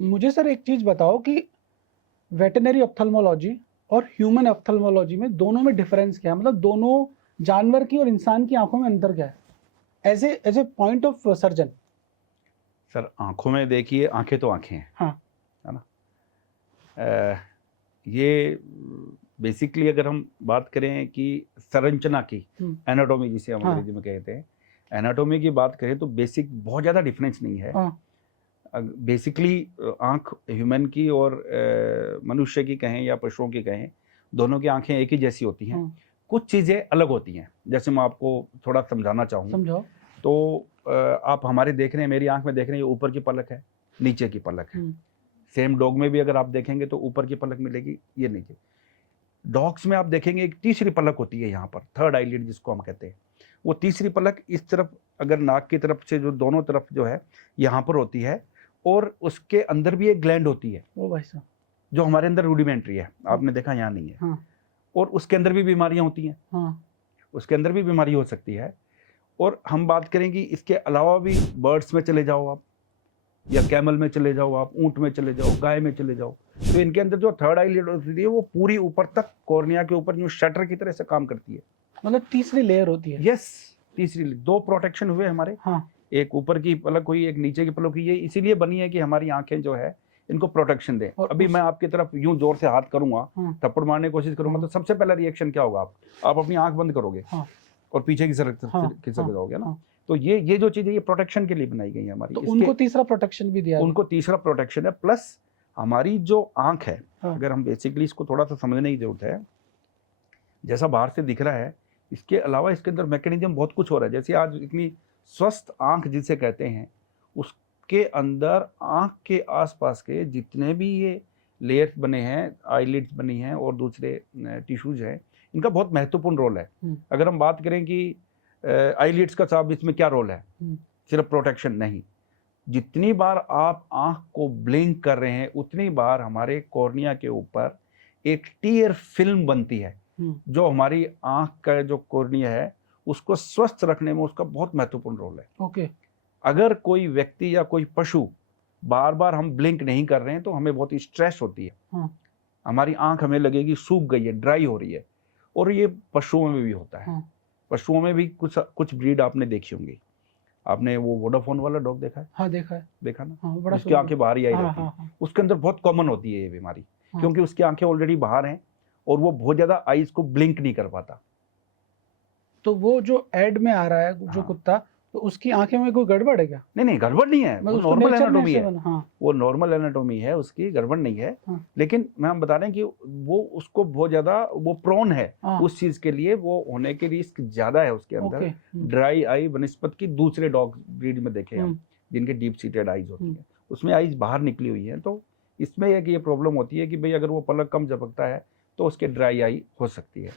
मुझे सर एक चीज बताओ कि वेटरनरी ऑप्थेल्मोलॉजी और ह्यूमन ऑप्थेल्मोलॉजी में दोनों में डिफरेंस क्या है, मतलब दोनों जानवर की और इंसान की आंखों में अंतर क्या है as a point of surgeon? Sir आंखों में देखिए, आंखें तो आंखें हैं, हाँ है ना। ये बेसिकली अगर हम बात करें कि संरचना की, एनाटॉमी जिसे हम हाँ अंग्रेजी में कहते हैं, एनाटॉमी की बात करें तो बेसिक बहुत ज़्यादा डिफरेंस नहीं है। हाँ बेसिकली आंख ह्यूमन की और मनुष्य की कहें या पशुओं की कहें, दोनों की आंखें एक ही जैसी होती हैं। कुछ चीज़ें अलग होती हैं, जैसे मैं आपको थोड़ा समझाना चाहूँ समझाओ। तो आप हमारे देख रहे हैं, मेरी आंख में देख रहे हैं, ये ऊपर की पलक है, नीचे की पलक है। सेम डॉग में भी अगर आप देखेंगे तो ऊपर की पलक मिलेगी, ये नीचे। डॉग्स में आप देखेंगे एक तीसरी पलक होती है यहाँ पर, थर्ड आईलिड जिसको हम कहते हैं। वो तीसरी पलक इस तरफ, अगर नाक की तरफ से जो दोनों तरफ जो है यहाँ पर होती है, और उसके अंदर भी एक ग्लैंड होती है, ओ भाई साहब, जो हमारे अंदर रूडिमेंट्री है, आपने देखा यहाँ नहीं है। हाँ और उसके अंदर भी बीमारियाँ होती हैं, हाँ उसके अंदर भी बीमारी हो सकती है। और हम बात करेंगे इसके अलावा भी, बर्ड्स में चले जाओ आप, या कैमल में चले जाओ आप, ऊंट में चले जाओ, गाय में चले जाओ, तो इनके अंदर जो थर्ड आईलिड होती है वो पूरी ऊपर तक कॉर्निया के ऊपर यूं शटर की तरह से काम करती है। मतलब तीसरी लेयर होती है। यस, तीसरी दो प्रोटेक्शन हुए हमारे, हाँ एक ऊपर की पलक हुई, एक नीचे की पलक हुई। ये इसीलिए बनी है कि हमारी आंखें जो है इनको प्रोटेक्शन दे। अभी मैं आपकी तरफ यूं जोर से हाथ करूंगा, थप्पड़ मारने की कोशिश करूंगा, तो सबसे पहला रिएक्शन क्या होगा? आप अपनी आंख बंद करोगे और पीछे की तरफ खिसक जाओगे ना। तो ये जो चीज़ है, ये प्रोटेक्शन के लिए बनाई गई है हमारी। तो उनको तीसरा प्रोटेक्शन भी दिया, उनको तीसरा प्रोटेक्शन है। प्लस हमारी जो आंख है, अगर हम बेसिकली इसको थोड़ा सा समझने की जरूरत है, जैसा बाहर से दिख रहा है, इसके अलावा इसके अंदर मैकेनिज्म बहुत कुछ हो रहा है। जैसे आज इतनी स्वस्थ आंख जिसे कहते हैं, उसके अंदर आंख के आसपास के जितने भी ये लेयर्स बने हैं, आईलिड्स बनी हैं और दूसरे टिश्यूज हैं, इनका बहुत महत्वपूर्ण रोल है। अगर हम बात करें कि आईलिड्स का साहब इसमें क्या रोल है, सिर्फ प्रोटेक्शन नहीं, जितनी बार आप आंख को ब्लिंक कर रहे हैं उतनी बार हमारे कॉर्निया के ऊपर एक टीयर फिल्म बनती है, जो हमारी आंख का जो कॉर्निया है उसको स्वस्थ रखने में उसका बहुत महत्वपूर्ण रोल है। ओके। अगर कोई व्यक्ति या कोई पशु बार बार हम ब्लिंक नहीं कर रहे हैं तो हमें बहुत स्ट्रेस होती है, हमारी आंख हमें लगेगी सूख गई है, ड्राई हो रही है। और ये पशुओं में भी होता है। पशुओं में भी कुछ ब्रीड आपने देखी होंगी। आपने वो वोडाफोन वाला डॉग देखा है? हाँ देखा है। देखा ना, हाँ, उसकी आंखें बाहर ही आई रहती हैं। उसके अंदर बहुत कॉमन होती है ये बीमारी, क्योंकि उसकी आंखें ऑलरेडी बाहर हैं और वो बहुत ज्यादा आईज को ब्लिंक नहीं कर पाता। तो वो जो एड में आ रहा है जो कुत्ता, तो उसकी आंखें में कोई गड़बड़ है क्या? नहीं गड़बड़ नहीं है, वो नॉर्मल एनाटॉमी है। वो नॉर्मल एनाटॉमी है उसकी, गड़बड़ नहीं है। लेकिन मैं हम बता रहे हैं कि वो उसको बहुत ज्यादा वो प्रोन है उस चीज के लिए, वो होने के रिस्क ज्यादा है उसके अंदर। ड्राई आई बनस्पत की दूसरे डॉग ब्रीड में देखे हम, जिनके डीप सीटेड आईज होती है, उसमें आईज बाहर निकली हुई है। तो इसमें यह कि ये प्रॉब्लम होती है कि भाई अगर वो पलक कम झपकता है तो उसके ड्राई आई हो सकती है।